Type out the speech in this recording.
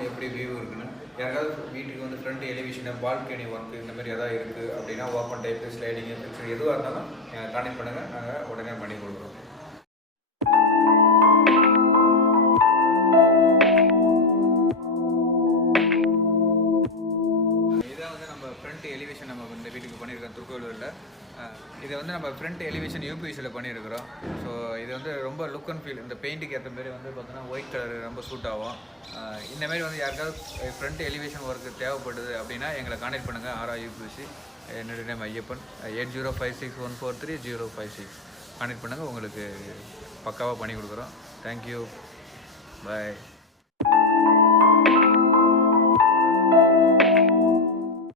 இருக்கும், எப்படி வியூ இருக்குன்னு. யாராவது வீட்டுக்கு வந்து ஃப்ரண்ட் எலிவேஷன், பால்கனி ஒர்க்கு இந்த மாதிரி எதாவது இருக்குது அப்படின்னா, ஓப்பன் டைப்பு, ஸ்லைடிங்கு, ஃபிக்ஸர் எதுவாக இருந்தாலும் கான்டெக்ட் பண்ணுங்கள், நாங்கள் உடனே பண்ணி கொடுக்குறோம். இதான் வந்து நம்ம ஃப்ரண்ட் எலிவேஷன் நம்ம இந்த வீட்டுக்கு பண்ணியிருக்கோம் திருக்கோவிலூரில். இதை வந்து நம்ம ஃப்ரண்ட் எலிவேஷன் யூபிவிசியில் பண்ணியிருக்கிறோம். ஸோ இது வந்து ரொம்ப லுக் அண்ட் ஃபீல், இந்த பெயிண்ட்டுக்கு ஏற்ற மாரி வந்து பார்த்தோன்னா ஒயிட் கலர் ரொம்ப சூட் ஆகும். இந்தமாரி வந்து யாருக்காவது ஃப்ரண்ட் எலிவேஷன் ஒர்க்கு தேவைப்படுது அப்படின்னா எங்களை கான்டெக்ட் பண்ணுங்கள். ஆரா யூபிவிசி. என்னுடைய நேம் ஐயப்பன். 8056143056 கான்டெக்ட் பண்ணுங்கள். உங்களுக்கு பக்காவாக பண்ணி கொடுக்குறோம். தேங்க்யூ. பாய்.